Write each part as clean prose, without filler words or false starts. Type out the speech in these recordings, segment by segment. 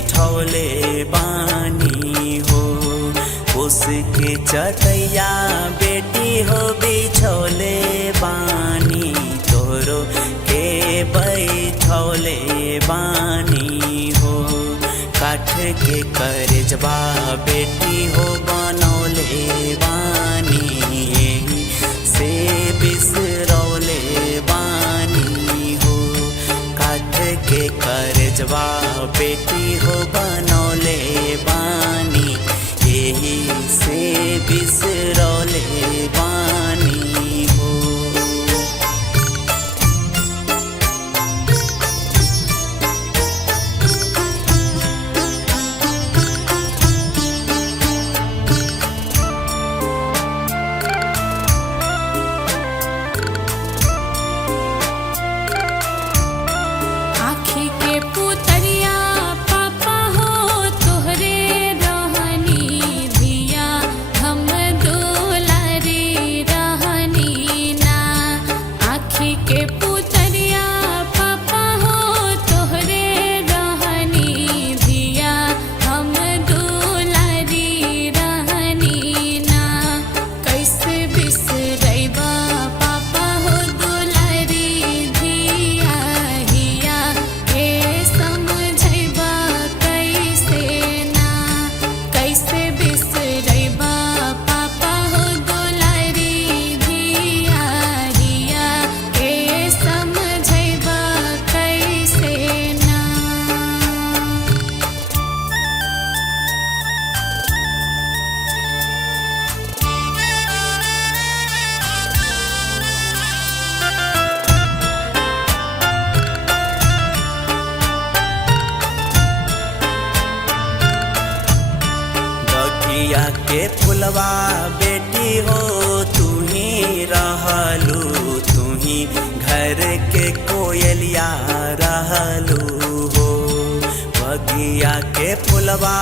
बैठौले बानी हो। उसके चटैया बेटी हो बिछौले बानी, तोरो के बैठौले बानी हो। काठ के करजबा बेटी हो बनौले बानी, यही से बिसरौले बानी हो। काठ के करजबा बेटी हो बनौले बानी, यही से बिसरौले बानी हो। बगिया के फुलवा बेटी हो तू ही रहलू, तू ही घर के कोयलिया रहलू हो। बगिया के फुलवा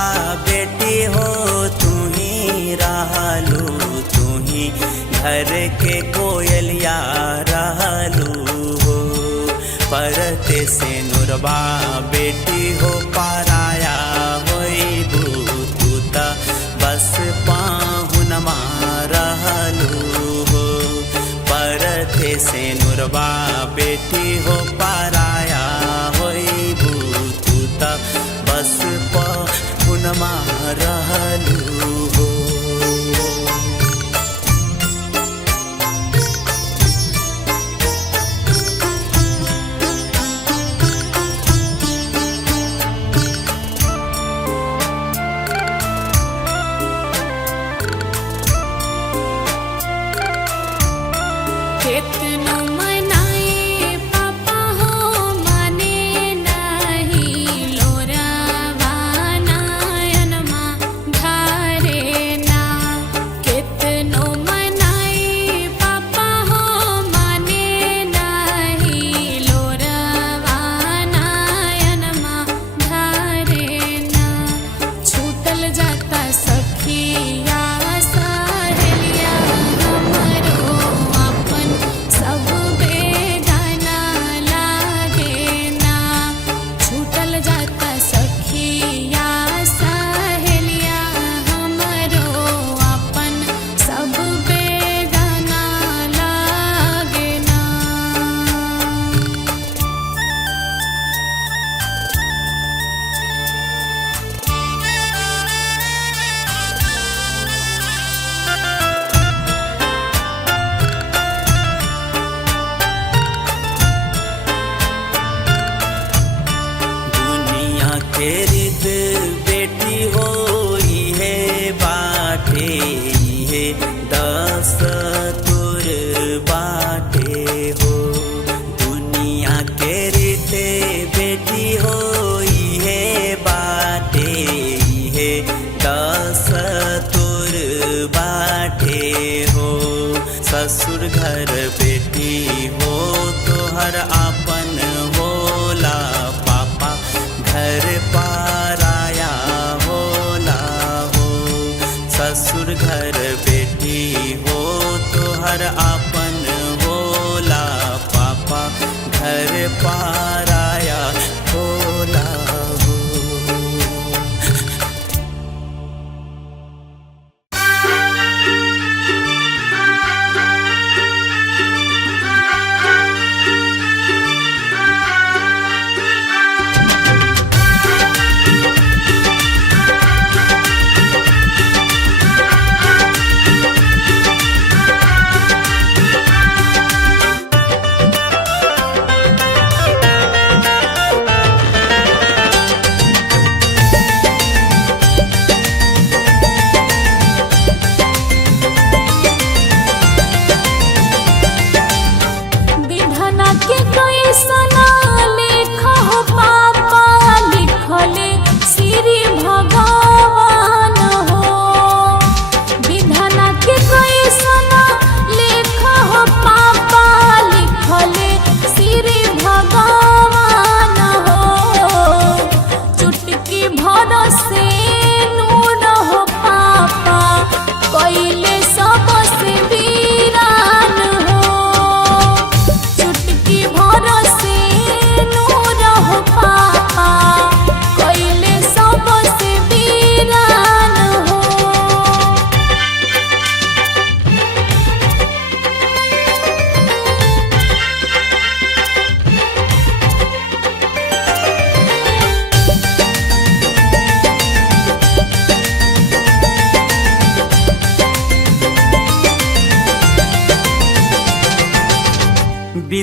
बेटी हो तू ही रहलू, तू ही घर के कोयलिया रहलू हो। परते से नुरबा बेटी हो पाराया होइबू, तू त बस पाहुनमा रहलू हो। परते से नुरबा बेटी हो पाराया होइबू, तू त बस पाहुनमा रहलू हो। कितनो मनाए पापा हो माने नहीं, लोरावा नयनमा धारे ना। कितनो मनाए पापा हो माने नहीं, लोरावा नयनमा धारे ना। छूटल जाता सखिया सहेलिया हमरो अपन, सब बेगाना लागे ना। छूटल जाता सखिया सहेलिया हमरो अपन, सब बेगाना लागे ना। दुनिया के रीत बेटी हो इहे बाटे, इहे दस्तूर बाटे हो। दुनिया के रीत बेटी हो इहे बाटे, इहे दस्तूर बाटे हो। ससुर घर बेटी हो तोहर आपन होला, पापा घर पाराया होला हो। ससुर घर बेटी हो तोहर आपन होला, पापा घर पाराया होला हो।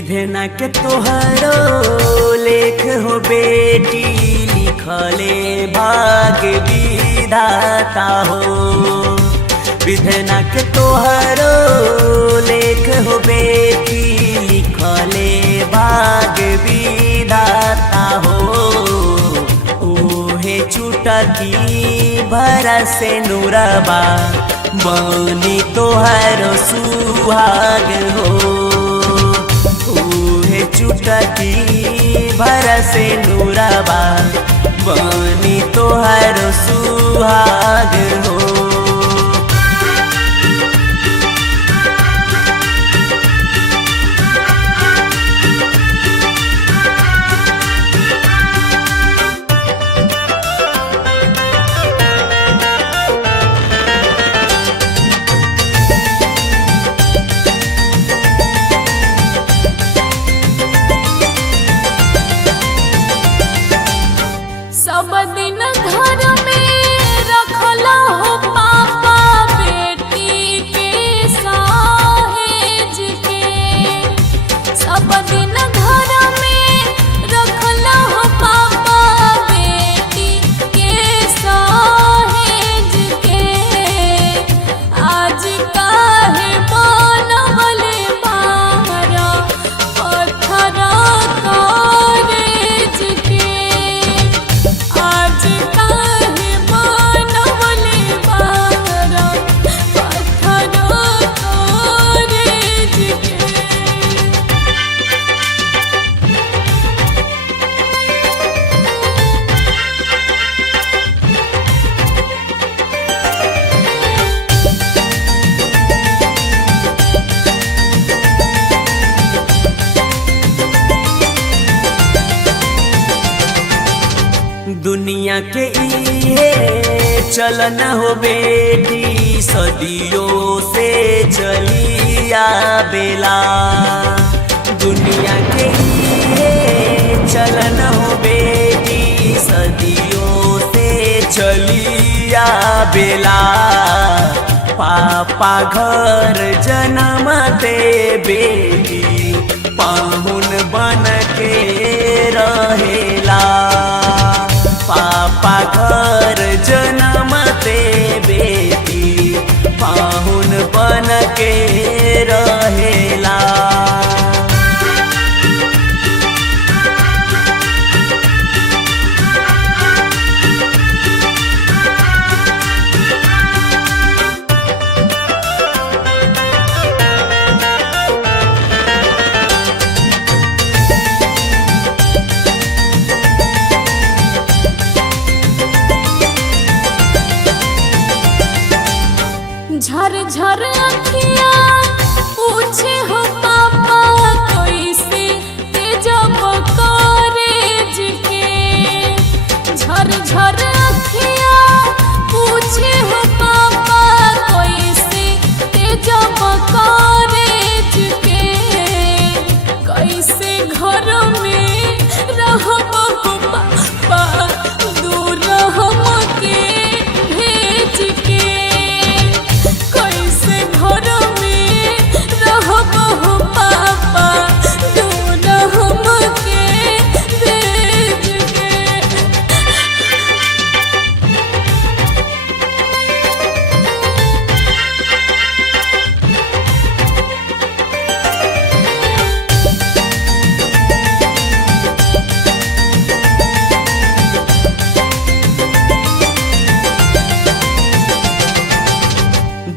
विधना के तोहरो लेख हो बेटी, लिखले भाग्य विधाता हो। विधना के तोहरो लेख हो बेटी, लिखले भाग्य विधाता हो। ओहे चुटकी भरा से नुरबा, बनी तोहरो सुहाग हो। ओहे चुटकी भरा से नुरबा, बनी तोहरो सुहाग हो। सब दिन घर में रखला हो पापा बेटी के सहेज के। सब दिन घर में रखला हो पापा बेटी के सहेज के। आज काहे बनवले बाहर पत्थर कॉलेज के। आज काहे बनवले बाहर पत्थर कॉलेज के। दुनिया के इहे चलन हो बेटी, सदियों से चली आवेला। दुनिया के इहे चलन हो बेटी, सदियों से चली आवेला। पापा घर जन्म दे बेटी, पाहुन बन के रहेला। पापा घर जन्म दे बेटी, पाहुन बन के रहेला। झर झर अखिया पूछे हो पापा, कैसे तेजब कॉलेज के। झर झर अखिया पूछे हो पापा, कैसे तेजब कॉलेज के। कैसे घर में रहब हो पापा, दूर हमके भेज के। कैसे घर में रहब हो पापा, दूर हमके भेज के।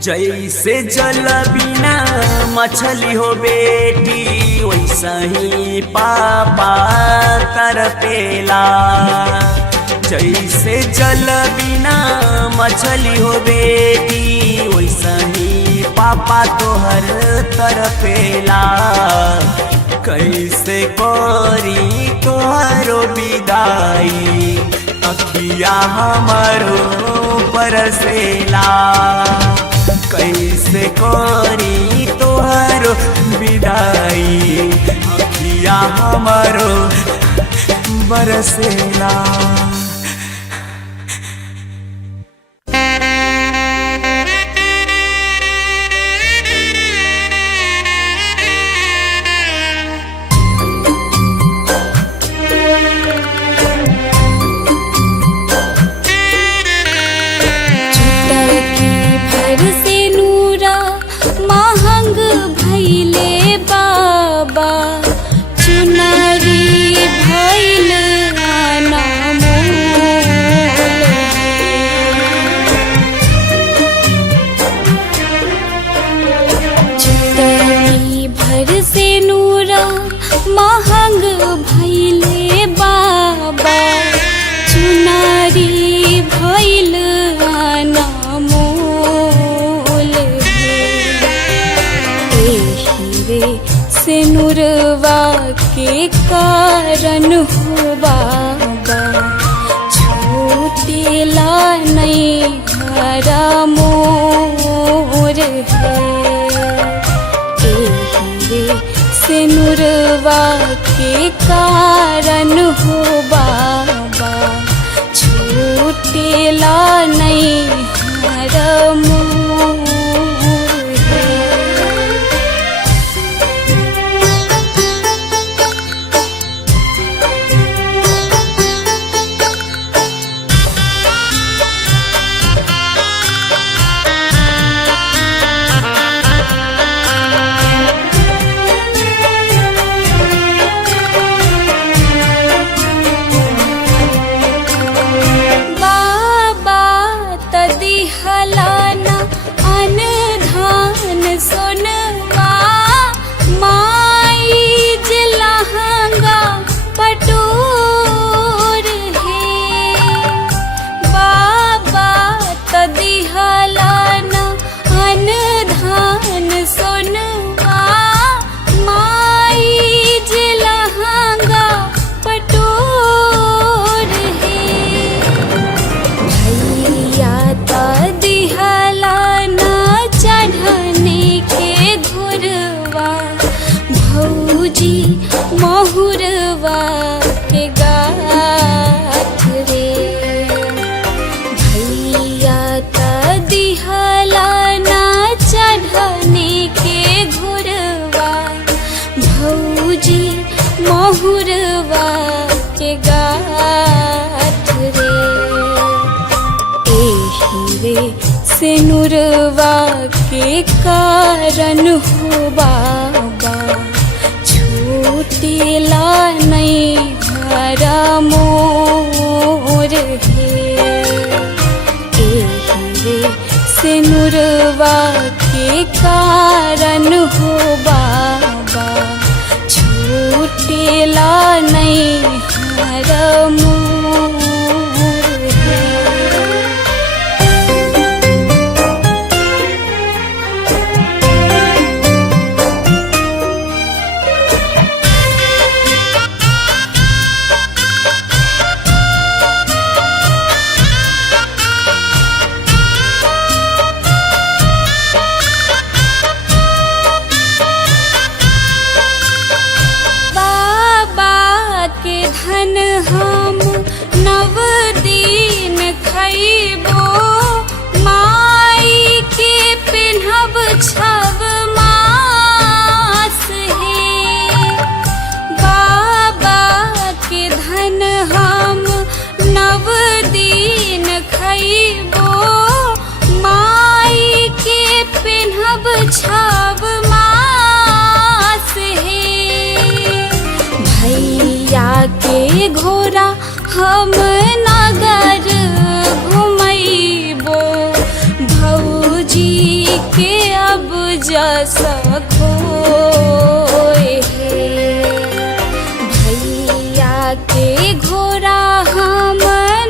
जैसे जल बिना मछली हो बेटी, वैसा ही पापा तरपेला। जैसे जल बिना मछली हो बेटी, वैसा ही पापा तोहर तरपेला। कैसे करी तोहरो विदाई, अखिया हमारो बरसेला। कैसे करी तोहरो विदाई, अखिया हमारो बरसेला। कारण हो बाबा छूटेला नहीं हरा मोर है। एही से नुरवा के कारण हो बाबा छूटेला नहीं हरा मोर है। हलाना अनधान सोनवा माई जलहंगा पटोर है। बाबा तदी हलाना अनधान सोनवा माई जलहंगा पटोर है। भैया दिहलाना चढ़ने के घुरवा भौजी महुरवा के गाथ रे। भैया दिहलाना चढ़ने के घुरवा भौजी महुरवा के गाथ रे। से नुरवा के कारण हो बाबा छूटेला नहीं हरा मोर है। एही से नुरवा के कारण हो बाबा छूटेला नहीं हरा मोर है। धन हम नव दिन खैबो माई के पिन्हब छव मास है। बाबा के धन हम नव दिन खैबो माई के पिन्हब छव मास है। भैया के घोड़ा हम नगर घुमैबो भौजी के अब जैसा खोए है। भैया के घोड़ा हम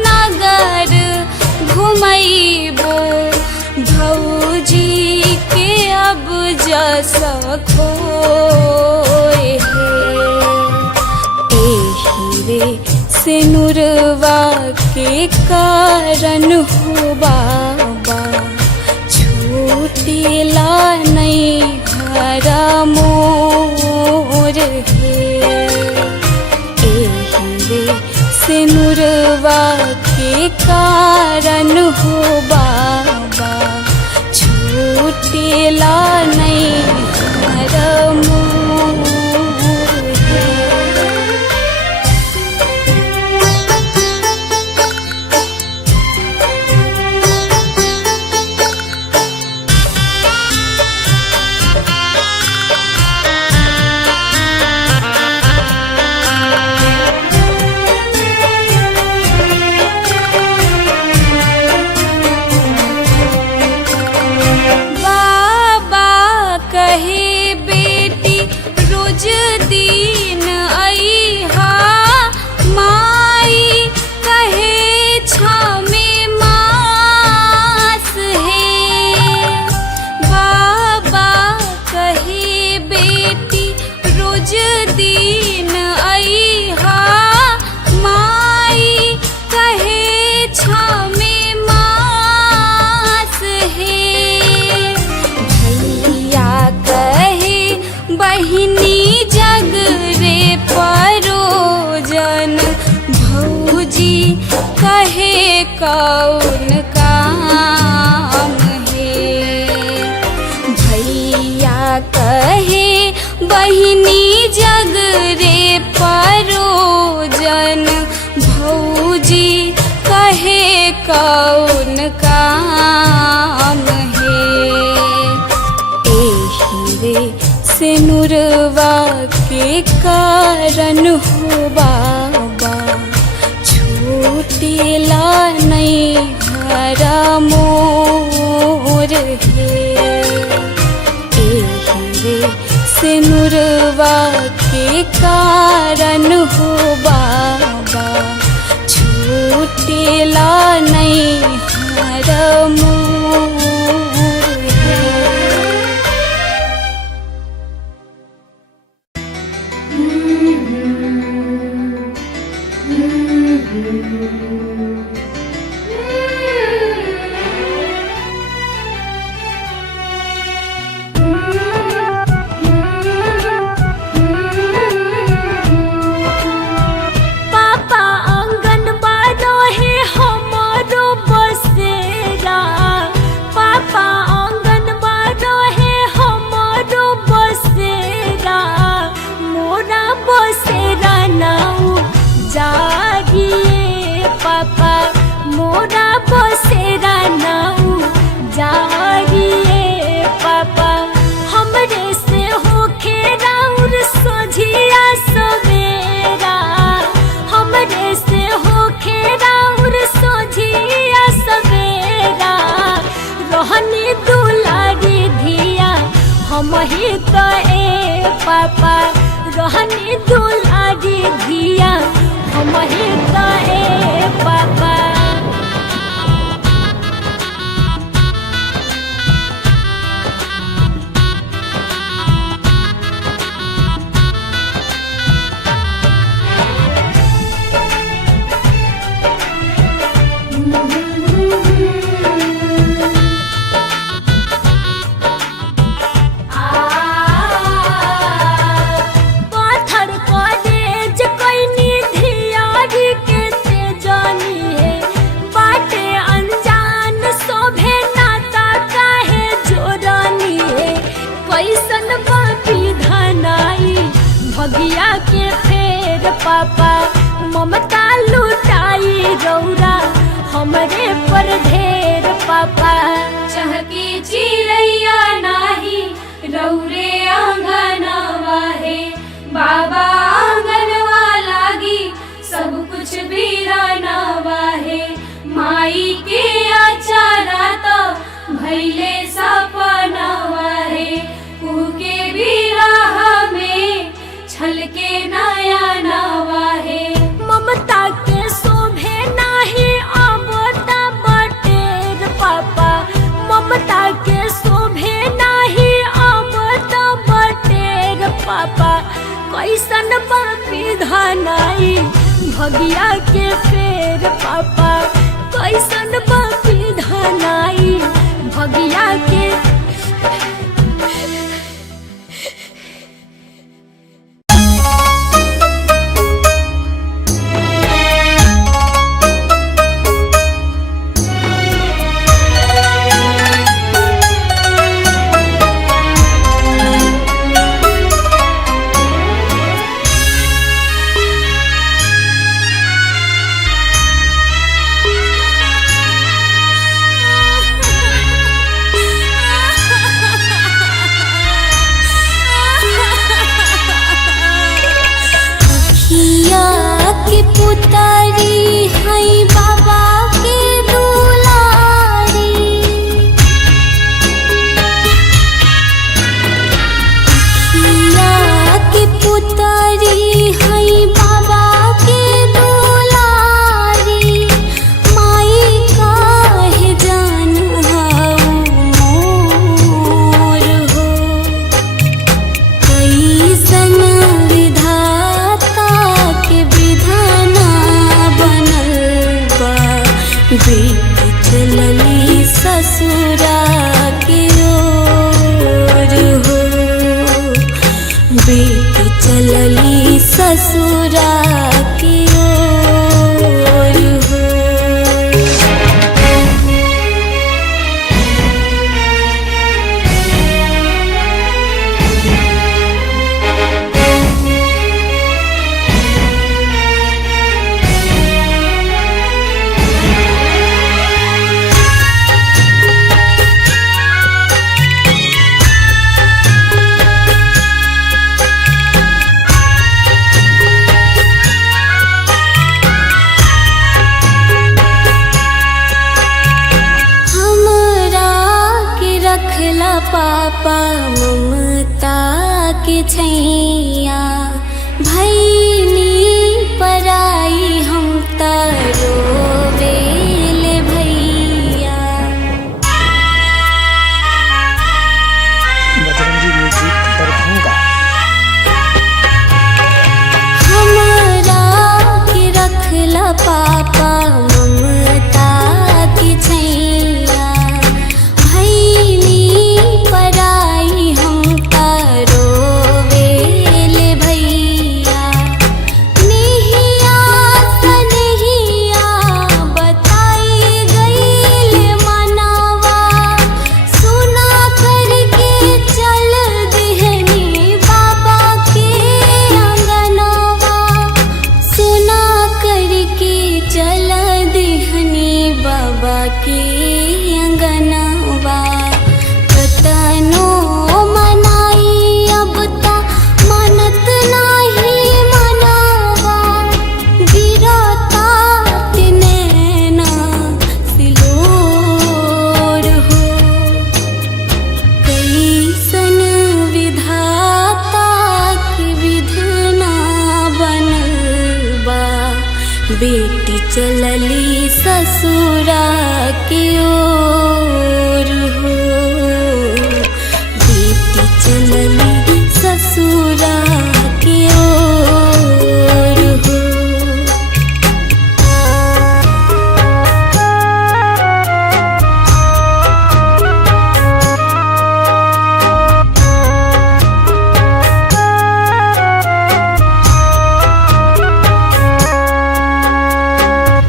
नगर घुमैबो भौजी के अब जैसा खोए है। से नुरवा के कारण हो बाबा छूटेला नहीं हरा मोर है। एही से नुरवा के कारण हो बाबा छूटेला नहीं हरा मोर है। कहे बेटी कौन काम है। भैया कहे बहिनी जग रे परोजन, भौजी कहे कौन काम है। एही रे सिनुरवा के कारण हो बाबा, छूटेला नहीं हरा मोर है। एही रे सिनुरवा के कारण हो बाबा, छूटेला नहीं हरा मोर है। पापा आंगनबाड़ी है हमारो बसेरा, पापा आंगनबाड़ी है हमारो बसेरा, मोरा बसेरा नाऊ जागिए पापा, मोरा बसेरा नाऊ जागिए पापा। हमरे से होखे राउर सोझिया सवेरा, हमरे से होखे राउर सोझिया सवेरा, रहनी दुलारी धिया हम ही तो ए पापा, रहनी दुलारी धिया हम ही तो ए पापा। पाथर कॉलेज कोइनी धियारी के ते जानी है, बाटे अनजान शोभे नाता काहे जोरानी है। कैसन बापी धनाई भगिया के फेर पापा, ममता लुटाई रौरा हमरे पर ढेर पापा। चहकी चिड़ैया नाही रौरे आंगनवा है, बाबा आंगनवा लागी सब कुछ बीरानवा है। माई के अचारा तो भैले सपनवा है, कुके बिरह में छलके नया नवा है। ममता के शोभे नाही अबता बटेर पापा, ममता के शोभे नाही अबता बटेर पापा। कैसन बापी धनाई भगिया के फेर पापा, कैसन बापी धनाई भगिया के। पुतारी है बाबा के दुलारी, अखिया के पुतारी है बाबा के दुलारी। माई काहे जान हाउ मोर हो, कैसन विधाता के विधाना बनल बा। बेटी चलली ससुरा के ओर हो, बेटी चलली ससुरा की ओर हो। के छैया भैनी पराई हम तारो बेल भैया। बजरंगी म्यूजिक दरभंगा। हमरा के रखला पापा ममता की छैया भैनी पराई हम तारो बेल भैया। निहिया सनहिया बताई गईल मनवा सुना करके चल दिहनी बाबा के अंगनवा। सुना करके चल दिहनी बाबा के अंगनवा। कतनो मनाई अब ता मनत नाही मनवा। गिरता नैना सिलोर हो कैसन विधाता की विधना बनल बा। बेटी चलली ससुरा की ओर हो बेटी चलली ससुरा की ओर हो।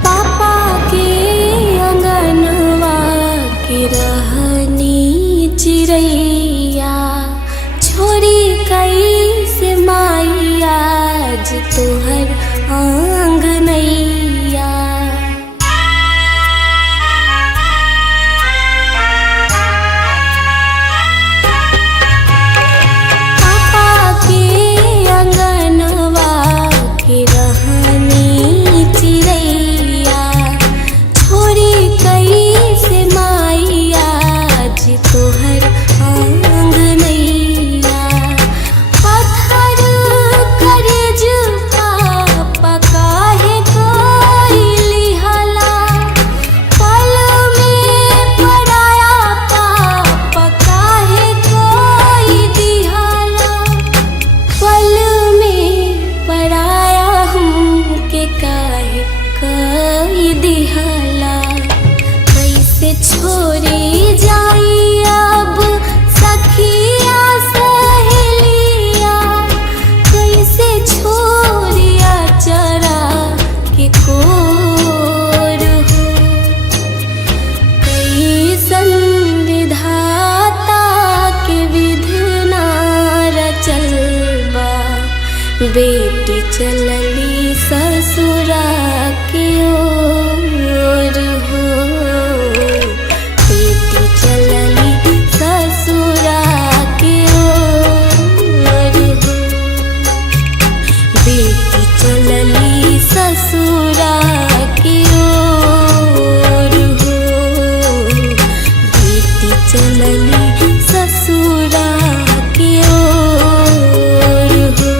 पापा के अंगनवा की रहनी चिड़ैया छोरी कैसे माइया आज तोहर आंगनैया। पापा के अंगनवा की रहनी चिड़ैया छोरी कैसे माइया आज तोहर आंगनैया। पत्थर करेज पापा काहे कोई लिहला। पल में पराया पापा काहे कोई दिहला। पल में पराया हमके काहे कोई दिहला। कैसे छोड़ी जाई अब सखिया सहेलिया। कैसे छोड़िया चरा के कोर हो कैसन विधाता के विधना रचल बा। बेटी चलली ससुरा की ओर हो बेटी चलली ससुरा की ओर हो बेटी चलली ससुरा की ओर हो बेटी चलली ससुरा की ओर हो।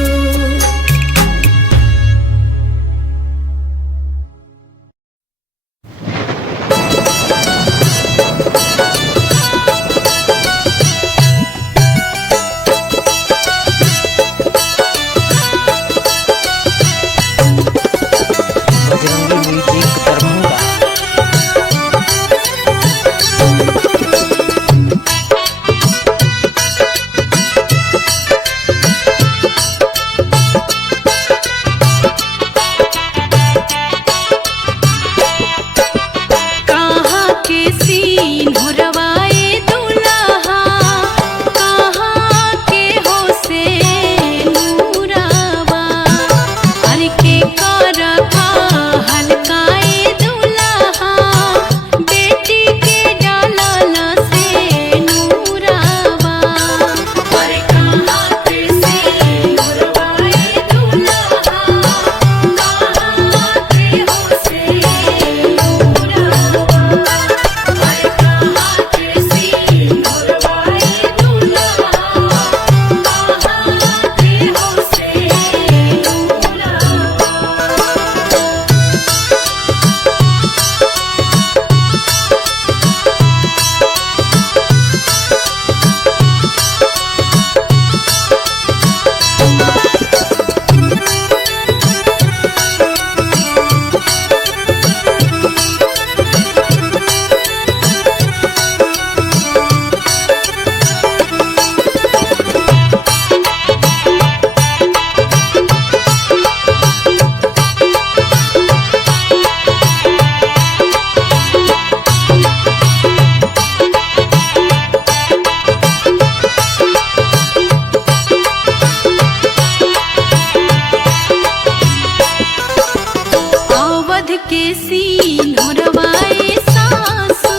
अवध के सिंहरवाए सासु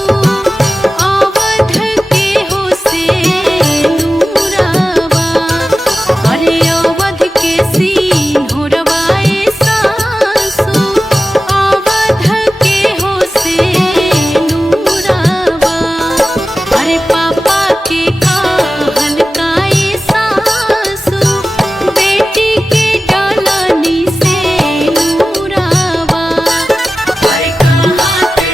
अवध के हो से नूरावा अरे अवध के सिंहरवाए सासु अवध के हो से नूरावा अरे पापा के कहल काए सासु बेटी के डलनी से नूरावा अरे कहाँ के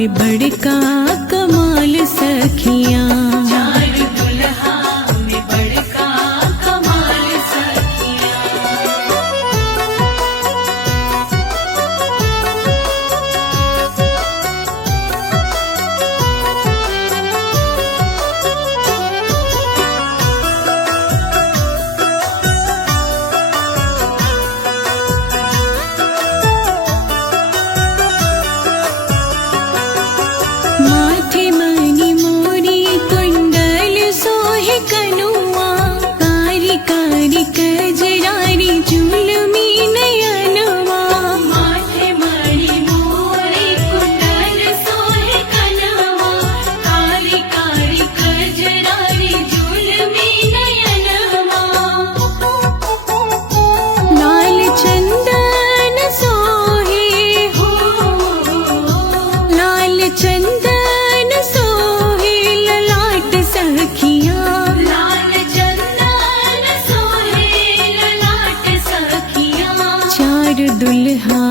में बड़का कमाल सखिया। चार दुल्हा में बड़का कमाल सखिया। माथे मणि मोरी कुंडल सोहे कनुआ, कारी कारी कजरारी जुलमी नयनवा। माथे मणि मोरी कुंडल सोहे कनुआ, कारी कारी कजरारी जुलमी नयनवा। लाल चंदन सोहे हो, लाल चंदन सोहे ललाट सखिया। लाल चंदन सोहे ललाट सखिया। चार दुल्हा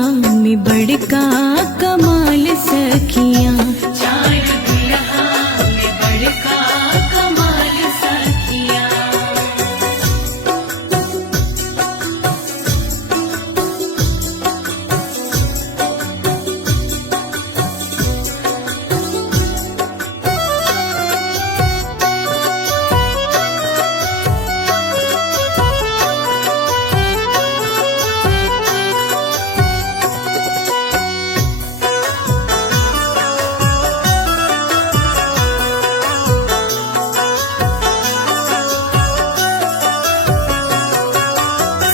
में बड़का कमाल सखिया। चार दुल्हा में बड़का कमाल सखिया।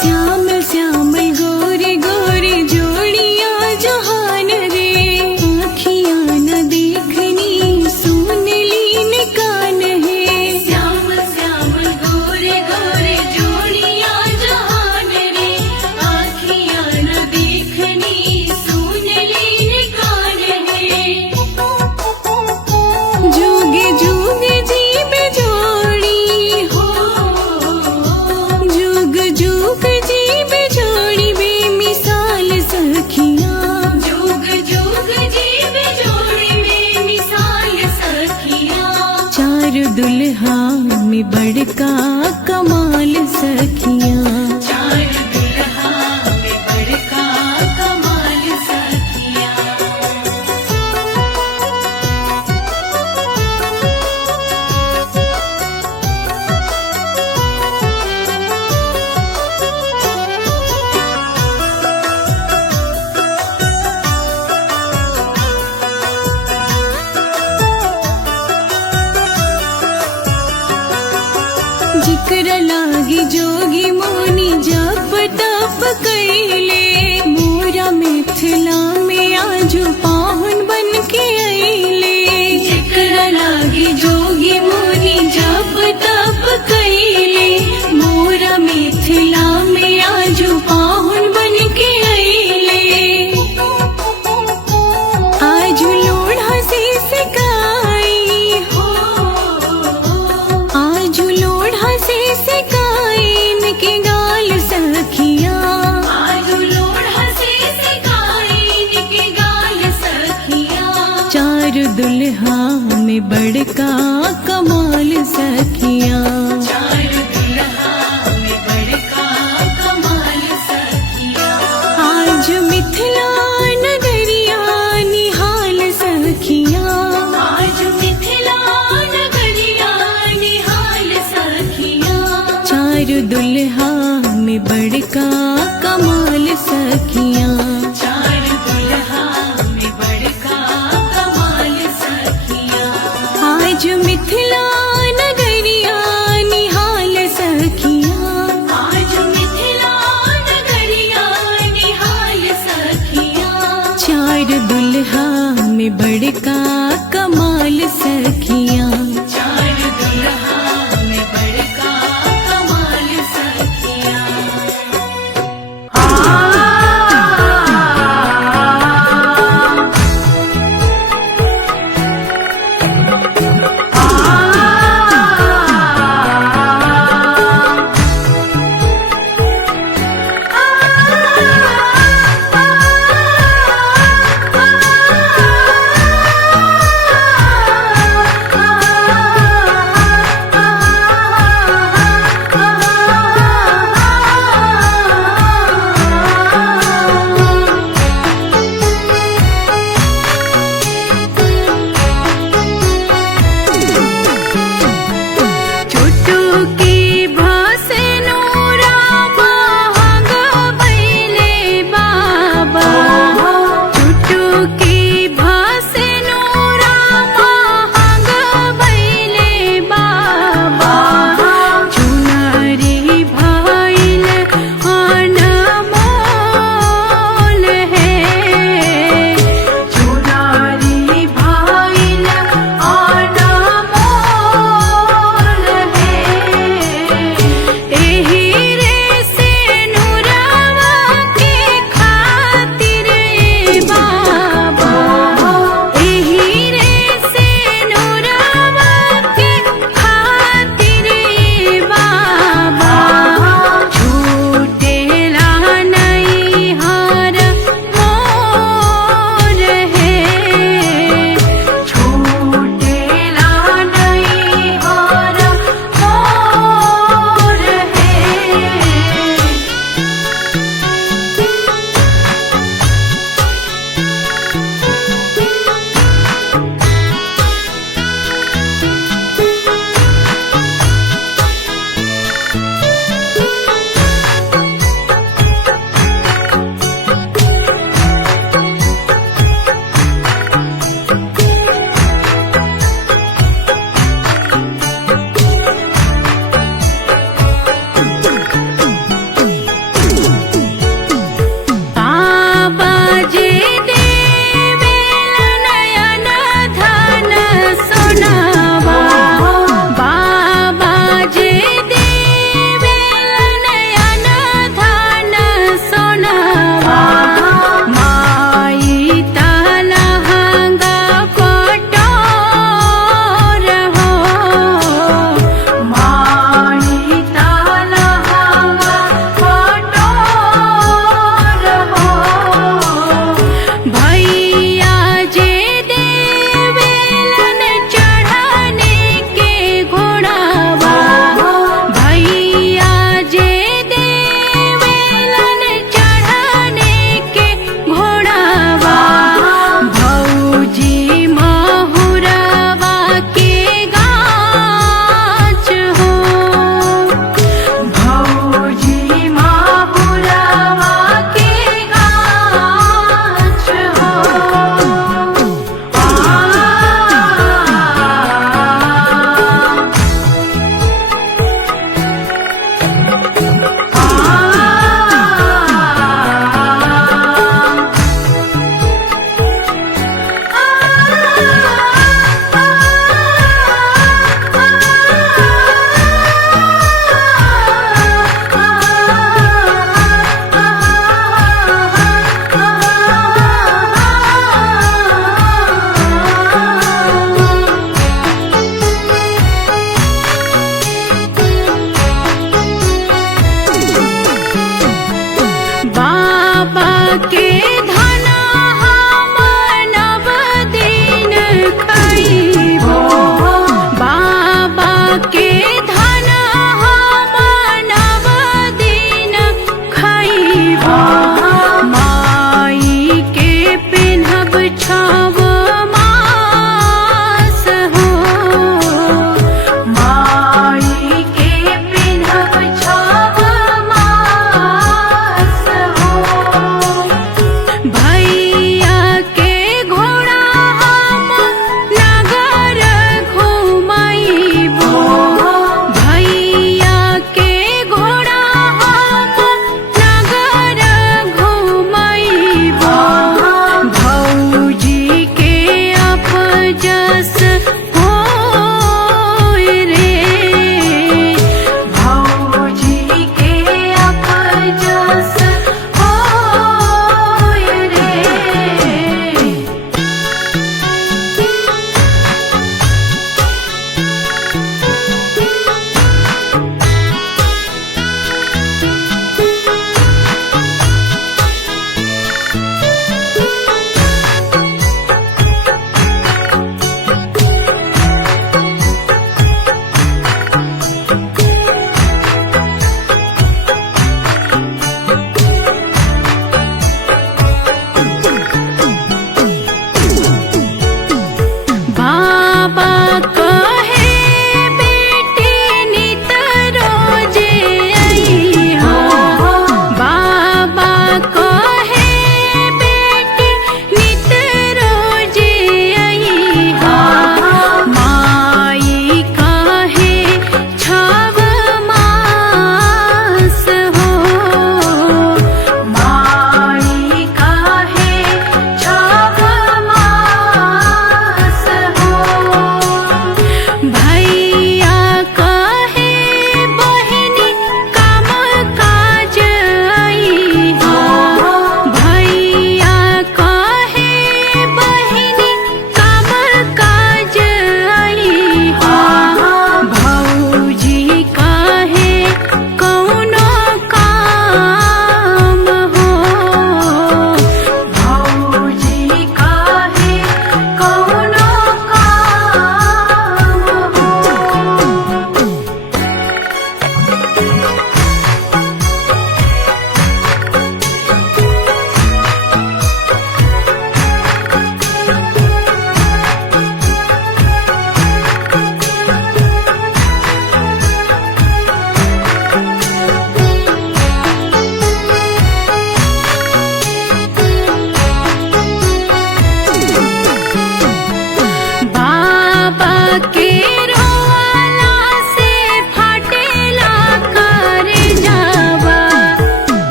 श्याम श्याम गोरे गोरे जोड़िया जहान रे, आँखियाँ न देखनी सुन लीन कान है। श्याम श्याम गोरे गोरे जोड़िया जहान रे, आँखियाँ न देखनी सुन लीन कान है। जोगे जोगे जीव जोड़ी हो, जुग जुग जीव जोड़ी बेमिसाल सखिया। जुग जुग जीव जोड़ी बेमिसाल सखिया। चार दुल्हा में बड़का कमाल सखिया। चार दुल्हा में बड़का कमाल सखिया। जिक्र लागी जोगी मोनी जप तप कैले, मोरा मिथिला में आजू पाहुन बन के अइले। जिक्र लागी जोगी मोनी जप तप कैले, मोरा मिथिला में आजू पाहुन बन के अइले। आजू लोढ़ा से सिकाई हो, आजू लोढ़ा से सिकाइन के गाल सखिया। आजू लोढ़ा से सिकाइन के गाल सखिया। चार दुल्हा में बड़का कमाल सखिया। चार दुल्हा में बड़का कमाल सखिया। आज मिथिला नगरिया निहाल सखिया। आज मिथिला नगरिया निहाल सखिया। चार दुल्हा में बड़का कमाल सखिया। चार दुल्हा में बड़का कमाल सखिया। आज मिथिला नगरिया निहाल सखिया। आज मिथिला नगरिया निहाल सखिया। चार दुल्हा में बड़का कमाल सखिया। चार दुल्हा में बड़का कमाल सखिया। के भसनुरा महंग भइले बाबा चुनरी भइल अनमोल है चुनरी भइल अनमोल है एही रे से नुरवा के खातिर बाबा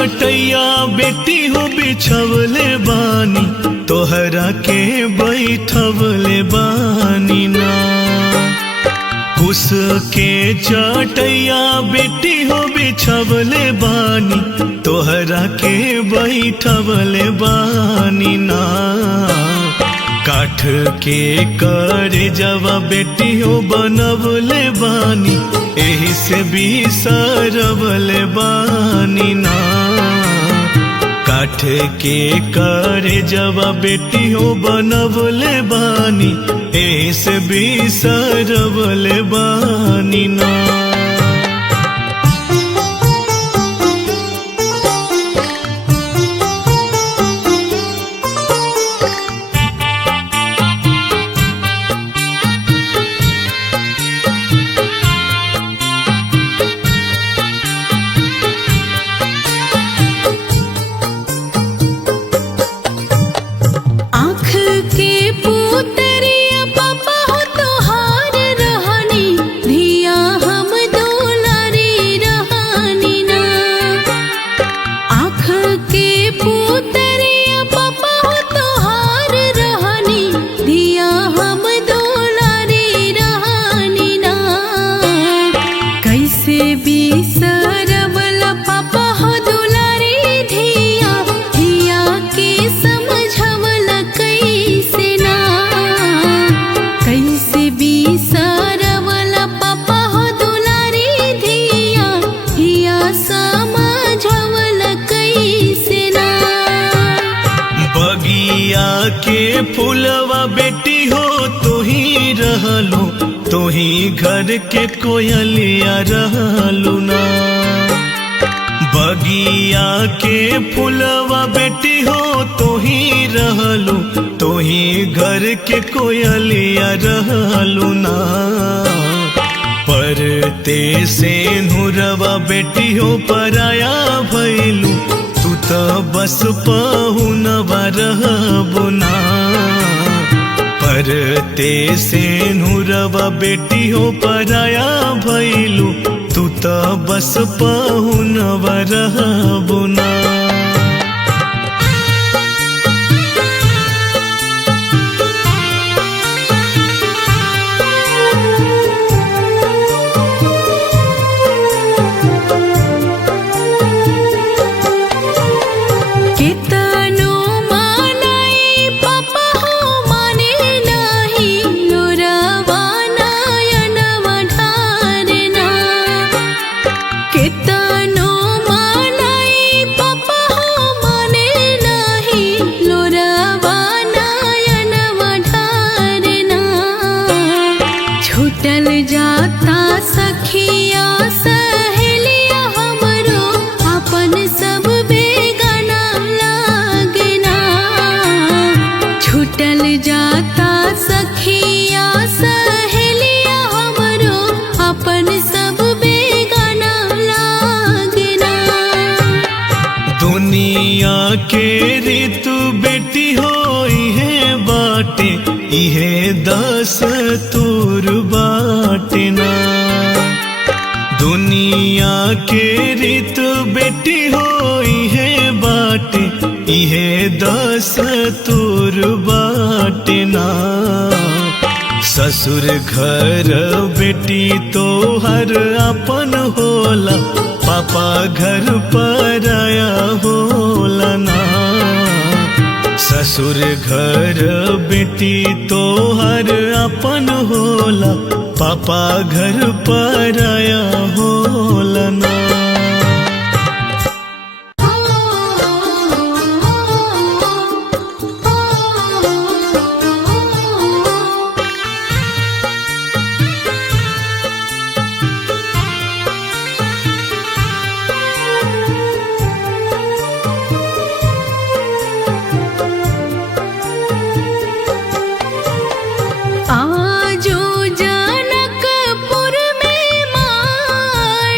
चटैया बेटी हो बिछवले बानी तोहरा के बैठवले बानी ना। कुश के चटैया बेटी हो बिछवले बानी तोहरा के बैठवले बानी ना। काठ के करे जवा बेटी हो बनवले बानी एही से बिसरवले बानी ना। काठ के करे जवा बेटी हो बनवले बानी एही से बिसरवले बानी ना। के फूलवा बेटी हो तू ही रहलो तू ही घर के कोयलिया रहलू ना। बगिया के फूलवा बेटी हो तू ही रहलू तू ही घर के कोयलिया रहलू ना। परते से नुरवा बेटी हो पराया भैलू तू तो बस पहुनवा रहबो ना। परते से नुरवा बेटी हो पराया भैलू तू तो बस पहुनवा रहबो ना। के ऋतु बेटी हो इहे बाटे इहे दस तूर बाटे ना। दुनिया के ऋतु बेटी हो इहे बाटे इहे दस तूर बाटे ना। ससुर घर बेटी तो हर अपन होला पापा घर पराया होला ना। ससुर घर बेटी तो हर अपन होला पापा घर पराया होला ना। आजो जनकपुर में माँ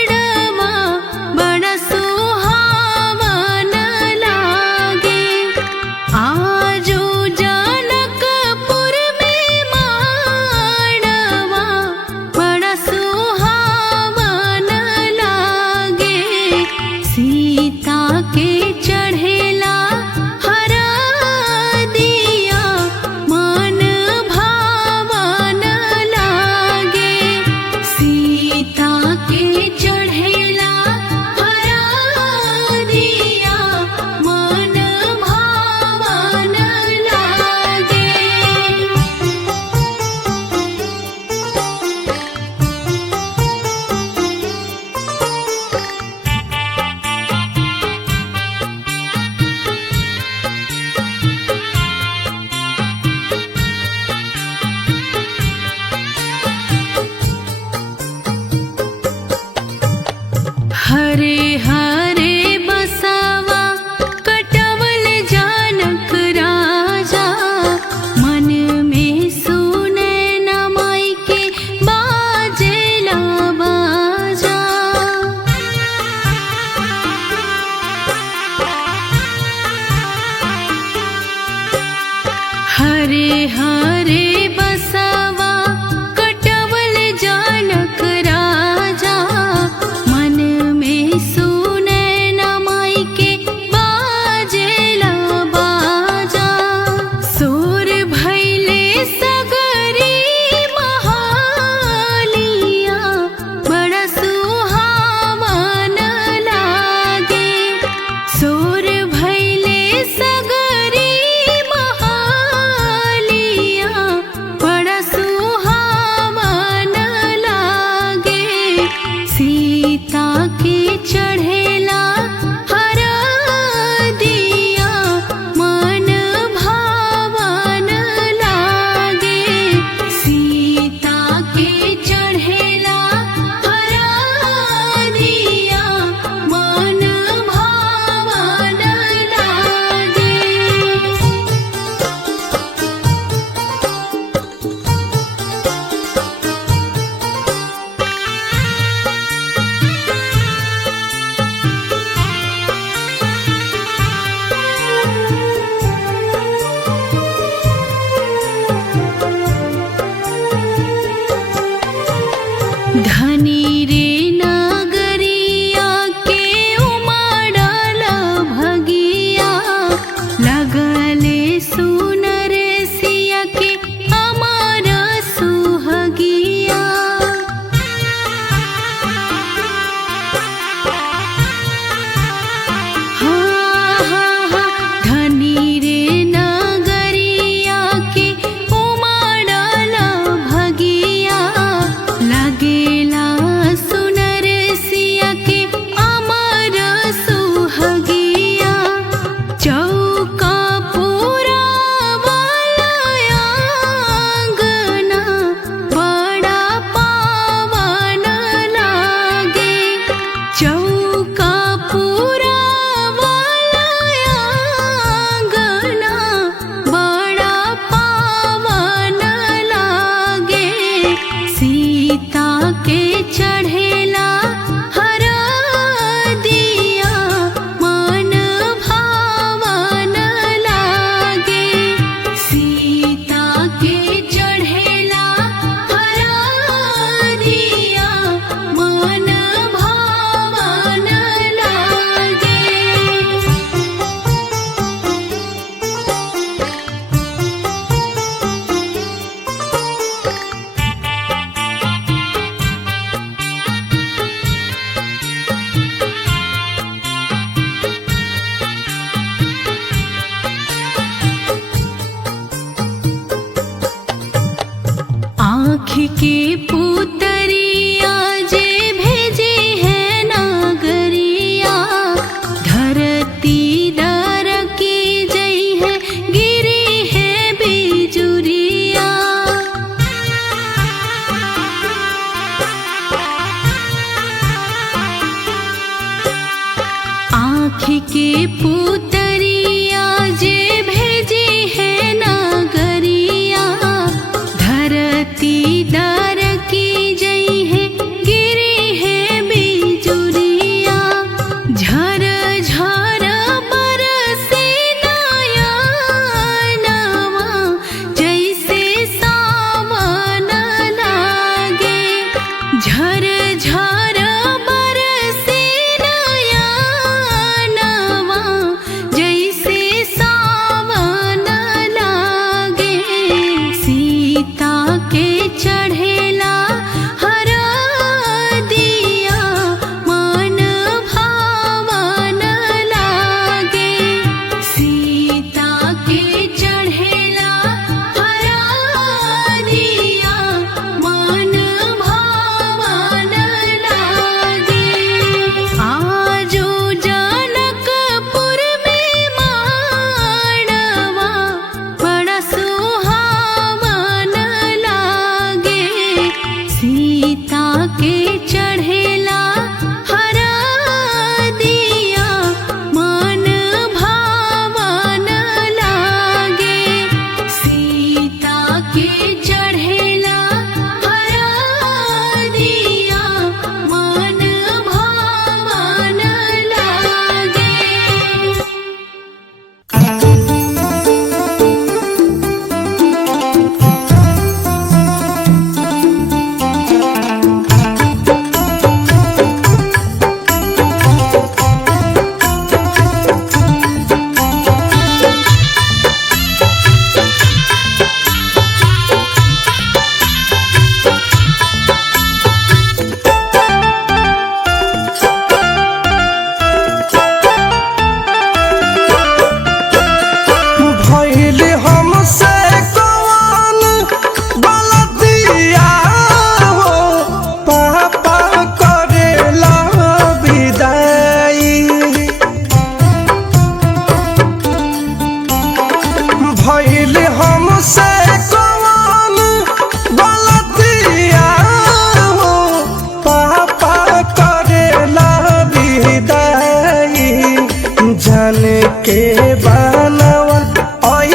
जान के बनावल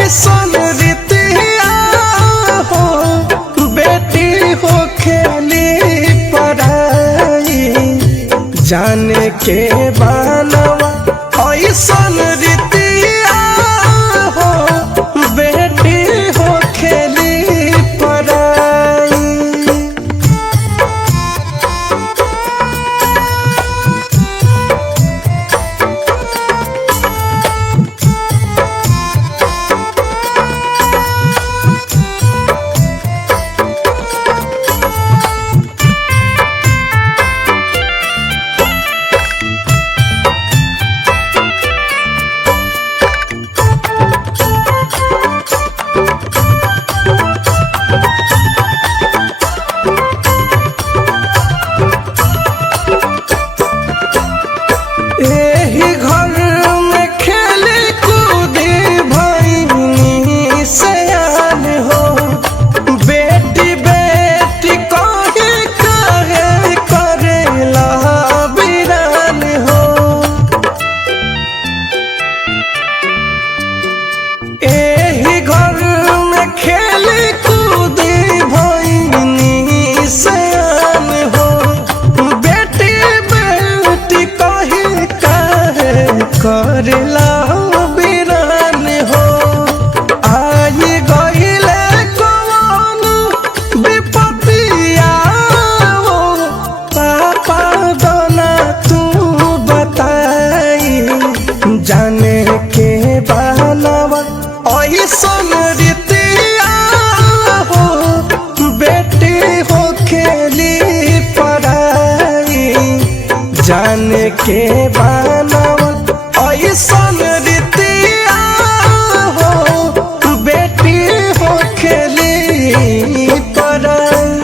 ऐसन रीतिया हो बेटी हो खेली पढ़ाई जान के बनावल ऐसन रीतिया हो बेटी हो खेली पढ़ाई। एही घर में खेली कूदी भईनी सयान हो बेटी बेटी कहे कहे करेला बिरान हो। एही घर में खेली कूदी भईनी सयान हो बेटी बेटी कहे कहे करेला बिरान हो। आई गईले कौन विपतिया हो पापा दोना तू बताई जाने के बनावा ऐसन रीतिया हो बेटी हो खेली पढ़ाई जान के बनावा ऐसन रीतिया हो बेटी हो खेली पढ़ाई।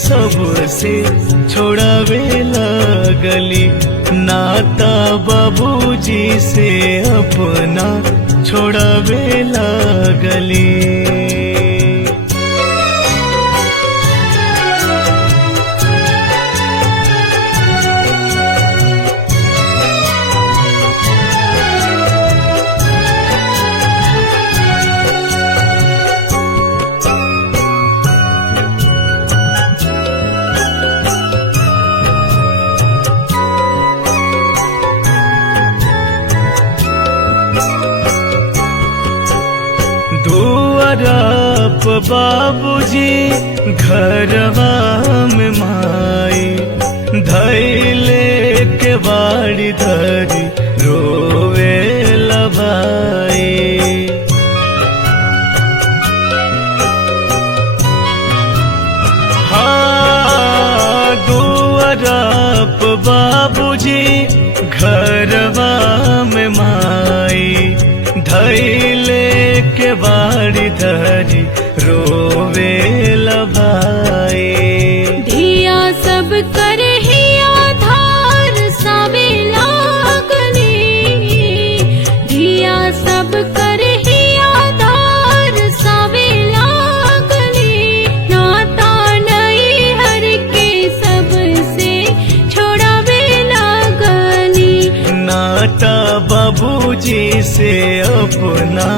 सबसे छोड़ावे लगली। नाता बाबूजी से अपना छोड़ावे लगली। दुआरप बाबूजी घरवा में माई धैले के बाड़ी धरी रोवे लभाई। हाँ दुआरप बाबूजी घरवा में माई धैले के बाड़ी धरी रोवे लभाई। धिया सब करे हिया धार सावे लागली। धिया सब करे हिया धार सावे लागली। नाता नहीं हर के सबसे छोड़ावे लागली। नाता बाबूजी से अपना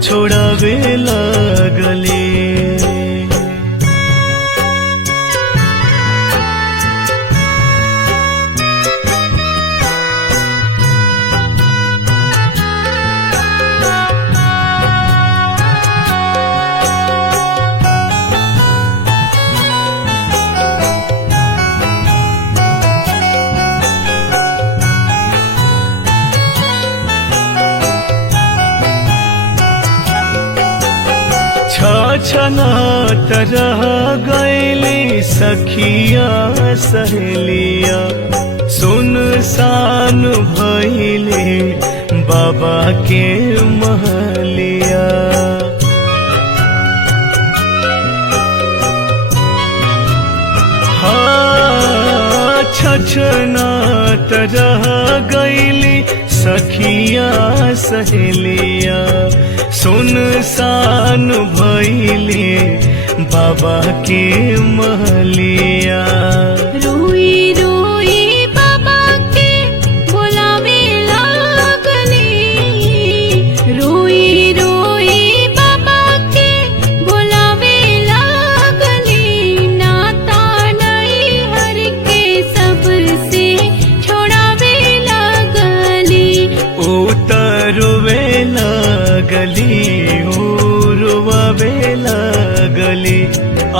छोड़ावे लगली। छछनत रह गईली सखिया सहेलिया। सुनसान भइले बाबा के महलिया। हाँ छछनत रह गईली सखिया सहेलिया। सुनसान भइले बाबा के महलिया। रोई रोई बाबा के बुलावे लागली। रोई रोई बाबा के बुलावे लागली। नाता नहीं हर के सबसे छोड़ावे लागली। उतरवे लगली उड़वावे लगली।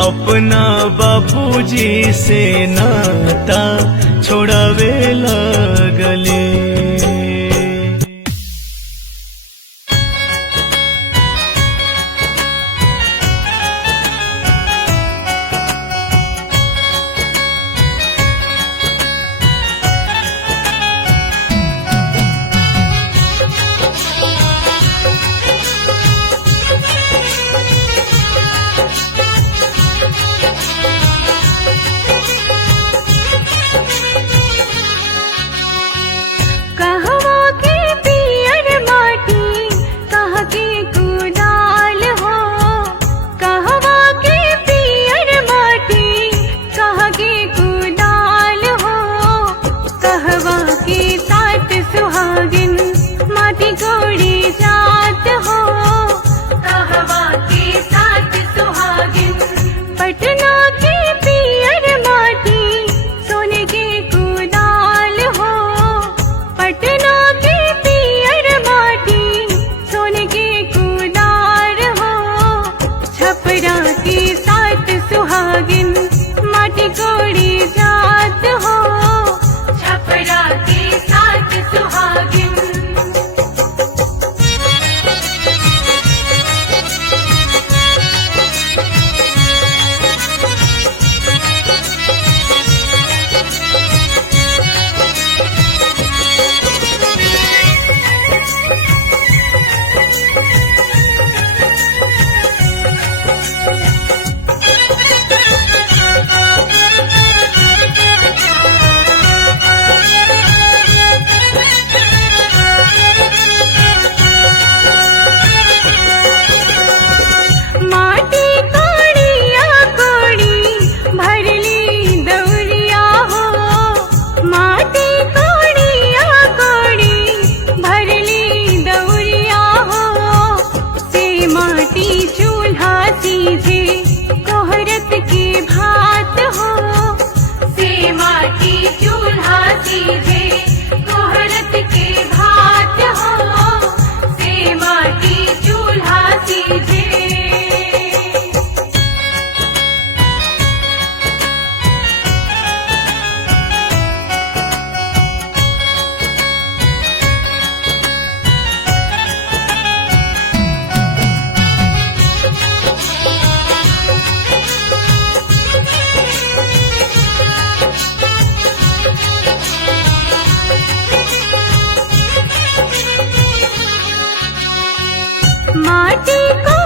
अपना बाबूजी से नाता छोड़ावे लगली। माटी को